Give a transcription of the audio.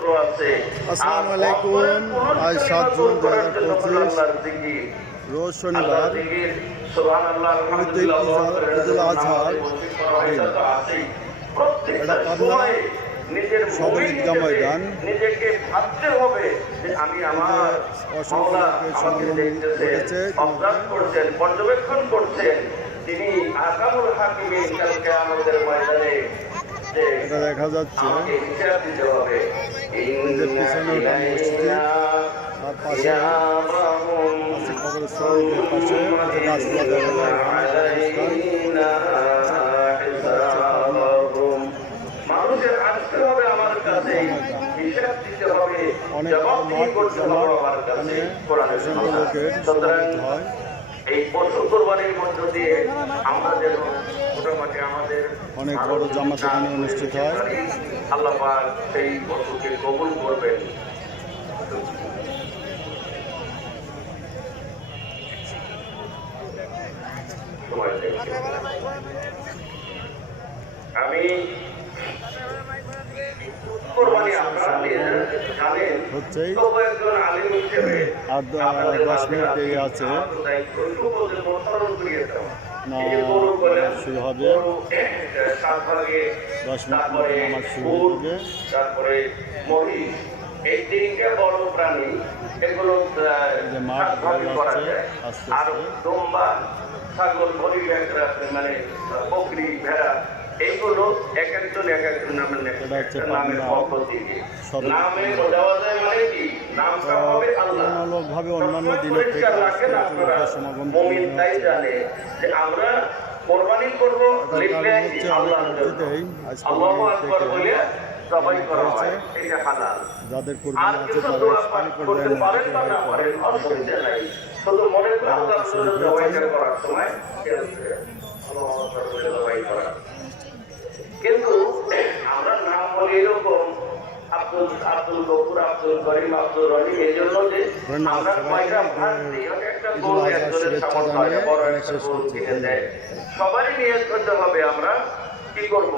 আসসালামু আলাইকুম। আজ 7 জুন 2025 রোজ শনিবার, পবিত্র ঈদুল আজহার দিন। এটা পাবনা সদর ঈদগাহ ময়দান। পর্যবেক্ষণ করছেন তিনি আকামুল হাকিমিন কাল কিয়ামতের ময়দানে। এটা দেখা যাচ্ছে পিছনে ওটা মসজিদ, তার পাশে আছে কবরস্থানের পাশে গাছগুলো দেখা যায়। মানুষের আসতে হবে আমার কাছে, হিসাব দিতে হবে, অনেক লোকের হয়। এই পশু কোরবানির মধ্য দিয়ে আমাদের মোটামুটি আমাদের অনেক বড় জামাত এখানে অনুষ্ঠিত হয়। আল্লাহ পাক সেই পশুকে কবুল করবেন। আমি হচ্ছেই আর 10 মিনিট এই আছে না শুরু হবে। 10 মিনিট নামাজ শুরু হবে। তারপরে মহিষ, এই তিনটে বড় প্রাণী, এগুলো মাঠ করা যায়। আস্তে আর আস্তে দোম্বা, ছাগল, বলি, মানে বকরি, ভেড়া, এইগুলো এক একজন নামের পক্ষ থেকে নামে বোঝাওয়া যায়। মানে কি নামটা হবে আল্লাহ। তুলনামূলকভাবে অন্যান্য দিনের থেকে সমাগম তাই জানে যে আমরা কোরবানি করবো, লিখলে আল্লাহ আল্লাহু আকবার বলে সবাই করা হয়, এটা হালাল। যাদের কোরবানি আছে তারা ইফতারি করবেন, অসুবিধা নাই। শুধু মনে করে আল্লাহর জন্য জবাইটা করার সময় কিন্তু আমরা নাম বলি এরকম আব্দুল গফুর, আব্দুল করিম, আব্দুল রহিম, এই জন্য যে আমরা কয়টা ভাগ দিই, একটা গোল একজনের সামর্থ্য হয়, বড় একটা গোল কিনে দেয়। সবারই নিয়ত করতে হবে আমরা কি করব।